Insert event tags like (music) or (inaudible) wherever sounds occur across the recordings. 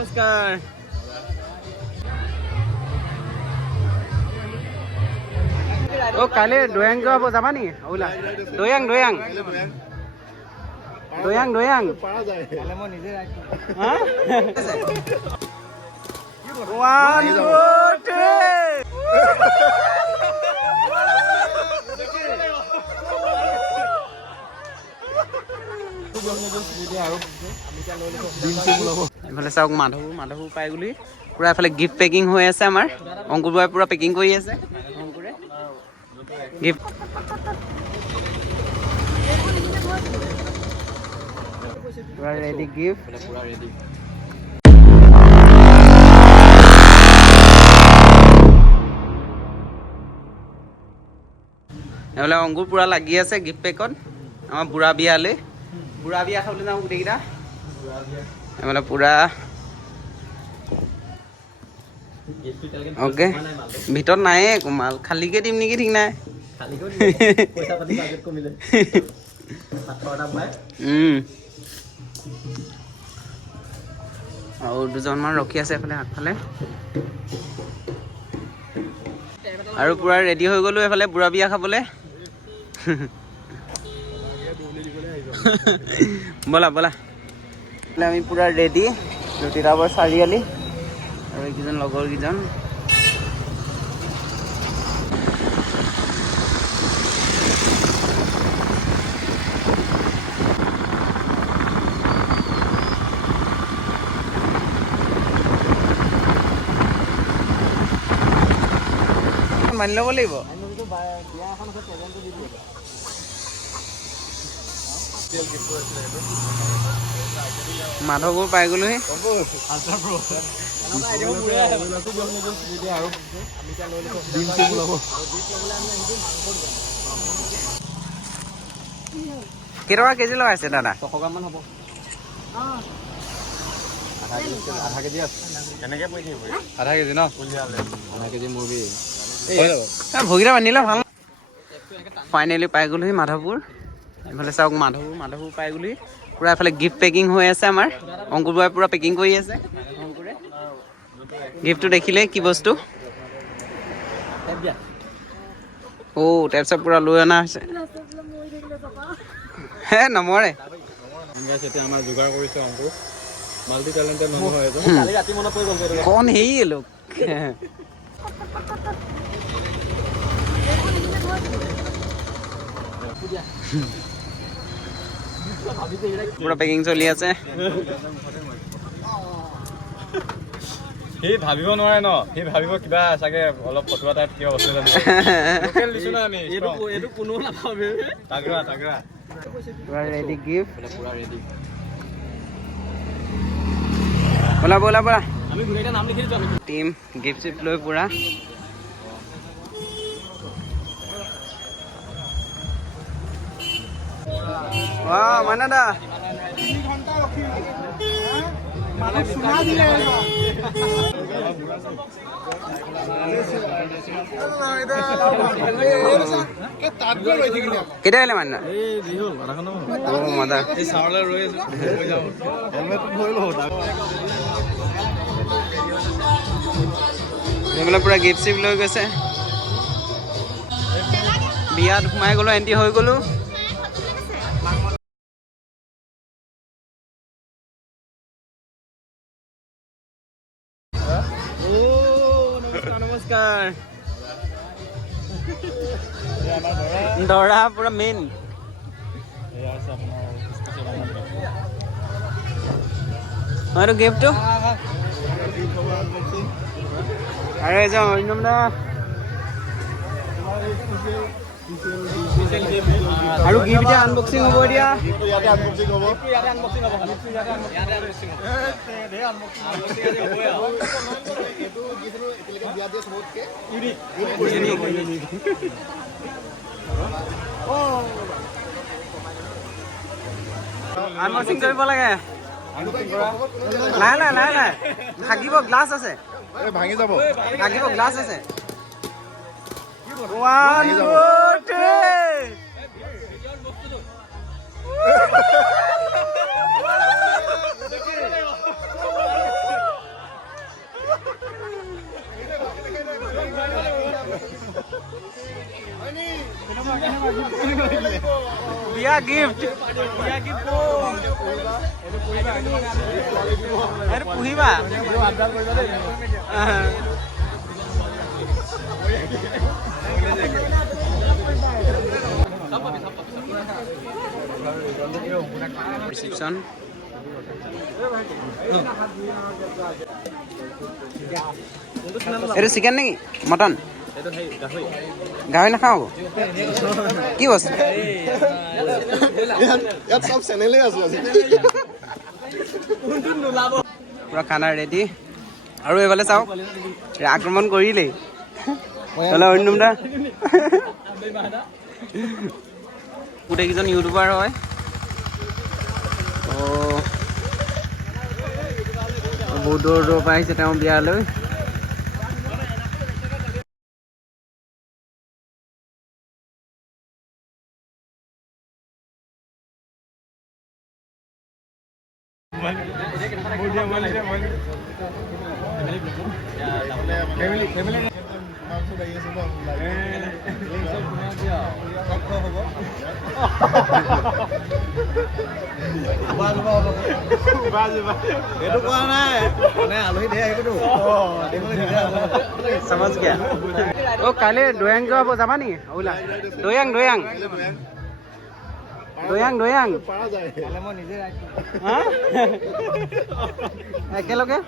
नमस्कार. ओ काले डोयांग जमा नी औला डोयांग डोयांग. डोयांग डोयांग. (laughs) वन (laughs) (laughs) এইফালে চাওক মাধৱ মাধৱ পাই বুলি। পূৰা এফালে গিফ্ট পেকিং হৈ আছে আমাৰ। অংকুৰ বৰাই পূৰা পেকিং কৰি আছে। অংকুৰে গিফ্ট পূৰা ৰেডি গিফ্ট পূৰা ৰেডি এইফালে অংকুৰ পূৰা লাগি আছে গিফ্ট পেকত আমাৰ বুঢ়া বিয়ালৈ। বুঢ়া বিয়া খাবলৈ যাওঁ গোটেইকেইটা। এইফালে পূৰা অ'কে। ভিতৰত নায়ে একো মাল খালীকে দিম নেকি ঠিক নাই। আৰু দুজনমান ৰখি আছে এইফালে আগফালে। আৰু পূৰা ৰেডি হৈ গ'লো এইফালে বুঢ়া বিয়া খাবলৈ। ব'লা ব'লা এইফালে আমি পূৰা ৰেডি জ্যোতিৰাবৰ চাৰিআলি আৰু এইকেইজন লগৰ কেইজন মানি ল'ব লাগিব মাধৱবোৰ পাই গ'লোহি। কেইটকা কেজি লগাইছে দাদা? হব আধা কেজি আধা ন আধা কেজি মুৰ্গী ভৰিকেইটা বান্ধিলে ভালো। ফাইনেলি পাই গ'লোহি মাধৱপুৰ এইফালে চাওক মাধৱপুৰ মাধৱপুৰ পাই গ'লোহি পূৰা এইফালে গিফ্ট পেকিং হৈ আছে আমাৰ। অংকুৰ বৰাই পূৰা পেকিং কৰি আছে। অংকুৰে গিফ্টটো দেখিলে, কি বস্তু? অ' তাৰপিছত পূৰা লৈ অনা হৈছে। হে, নমৰে। কণ হেৰি লোক। পূৰা পেকিং চলি আছে। সি ভাবিব নোৱাৰে ন? সি ভাবিব কিবা চাগে অলপ ফটোৱা টাইপ কিবা বস্তু এইটো কোনো নাভাবে। তাগৰা তাগৰা। পূৰা ৰেডি গিফ্ট পুৰা ৰেডি ব'লা ব'লা আমি গোটেইটা নাম লিখি দিছো টিম গিফ্ট চিফ্ট লৈ পূৰা। ৰৈ আছো হৈ যাব হেলমেটটো ধৰিলো এইফালে পূৰা গিফ্ট চিফ্ট লৈ গৈছে বিয়াত সোমাই গ'লো এণ্ট্ৰি হৈ গ'লো দৰা পূৰা মেইন আৰু গিফ্টটো আৰু এজন অৰিন্দম দা আৰু গিফ্ট আনবক্সিং হ'ব এতিয়া? আনবক্সিং কৰিব লাগে। নাই নাই নাই নাই। থাকিব গ্লাছ আছে। ভাঙি যাব। থাকিব গ্লাছ আছে। बिया गिफ्ट। बिया गिफ्ट को। अरे पुहिबा। रिसेप्शन। এইটো চিকেন নেকি? মটন? গাহৰি নাখাওঁ কি বস্তু? পূৰা খানা ৰেডি আৰু এইফালে চাওক আক্ৰমণ কৰিলেই। হ'লে অৰিন্দম দা। গোটেইকেইজন ইউটিউবাৰ হয়। ত' বহুত দূৰৰ দূৰৰ পৰা আহিছে তেওঁ বিয়ালৈ মাংস লাগি আছে ন এইটো কোৱা নাই মানে আলহী ধেৰ আহিবতো সমাজ কিয়া অ' কাইলৈ দৈয়াং যোৱা যাবা নেকি ওলা দৈয়াং দৈয়াং দৈয়াং দৈয়াং একেলগে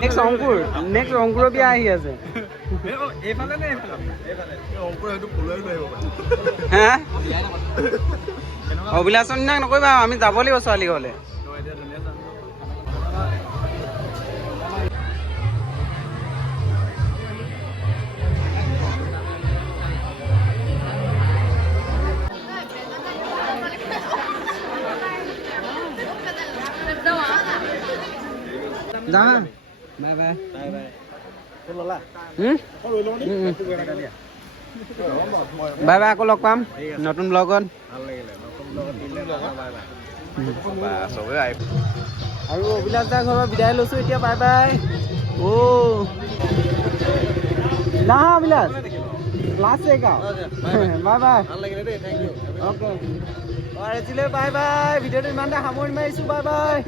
নেক্সট অংকুৰ নেক্সট অংকুৰৰ বিয়া আহি আছে হে অভিলাচন নকৰিবা আমি যাব লাগিব ছোৱালী ঘৰলৈ যা বাই বাই বাই বাই ল'লা বাই বাই আকৌ লগ পাম নতুন ব্লগত ভাল লাগিলে নতুন লগত দিলে বাই বাই চবে আহিব আৰু অভিলাষ দাৰ ঘৰৰ বিদায় লৈছোঁ এতিয়া বাই বাই অ' না Abhilash last check bye bye ভাল লাগিলে দেই থেংক ইউ অ'কে আজিলৈ বাই বাই ভিডিঅ'টো ইমানতে সামৰণি মাৰিছোঁ বাই বাই